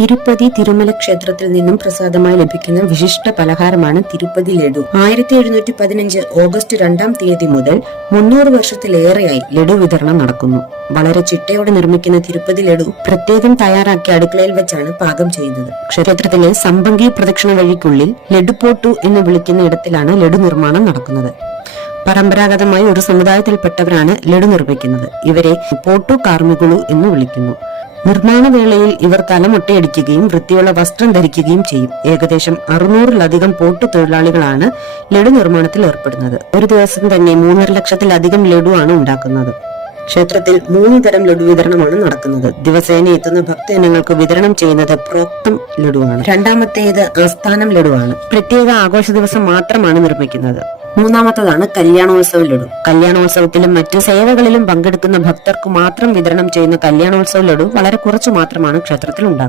തിരുപ്പതി തിരുമല ക്ഷേത്രത്തിൽ നിന്നും പ്രസാദമായി ലഭിക്കുന്ന വിശിഷ്ട പലഹാരമാണ് തിരുപ്പതി ലഡു. 1715 ഓഗസ്റ്റ് 2-ാം തീയതി മുതൽ 300 വർഷത്തിലേറെയായി ലഡു വിതരണം നടക്കുന്നു. വളരെ ചിട്ടയോടെ നിർമ്മിക്കുന്ന തിരുപ്പതി ലഡു പ്രത്യേകം തയ്യാറാക്കിയ അടുക്കളയിൽ വെച്ചാണ് പാകം ചെയ്യുന്നത്. ക്ഷേത്രത്തിലെ സമ്പങ്കി പ്രദക്ഷിണ വഴിക്കുള്ളിൽ ലഡുപോട്ടു എന്ന് വിളിക്കുന്ന ഇടത്തിലാണ് ലഡു നിർമ്മാണം നടക്കുന്നത്. പരമ്പരാഗതമായി ഒരു സമുദായത്തിൽപ്പെട്ടവരാണ് ലഡു നിർമ്മിക്കുന്നത്. ഇവരെ പോട്ടു കാർമികുളു എന്ന് വിളിക്കുന്നു. നിർമ്മാണ വേളയിൽ ഇവർ തലമൊട്ടയടിക്കുകയും വൃത്തിയുള്ള വസ്ത്രം ധരിക്കുകയും ചെയ്യും. ഏകദേശം 600-ലധികം പോട്ടു തൊഴിലാളികളാണ് ലഡു നിർമ്മാണത്തിൽ ഏർപ്പെടുന്നത്. ഒരു ദിവസം തന്നെ 3.5 ലക്ഷത്തിലധികം ലഡു ആണ് ഉണ്ടാക്കുന്നത്. ക്ഷേത്രത്തിൽ 3 തരം ലഡു വിതരണമാണ് നടക്കുന്നത്. ദിവസേന എത്തുന്ന ഭക്തജനങ്ങൾക്ക് വിതരണം ചെയ്യുന്നത് പ്രോക്തം ലഡുവാണ്. രണ്ടാമത്തേത് ആസ്ഥാനം ലഡുവാണ്. പ്രത്യേക ആഘോഷ ദിവസം മാത്രമാണ് നിർമ്മിക്കുന്നത്. മൂന്നാമത്തതാണ് കല്യാണോത്സവ ലഡു. കല്യാണോത്സവത്തിലും മറ്റു സേവകളിലും പങ്കെടുക്കുന്ന ഭക്തർക്ക് മാത്രം വിതരണം ചെയ്യുന്ന കല്യാണോത്സവ ലഡു വളരെ കുറച്ചു മാത്രമാണ് ക്ഷേത്രത്തിൽ ഉണ്ടാകുന്നത്.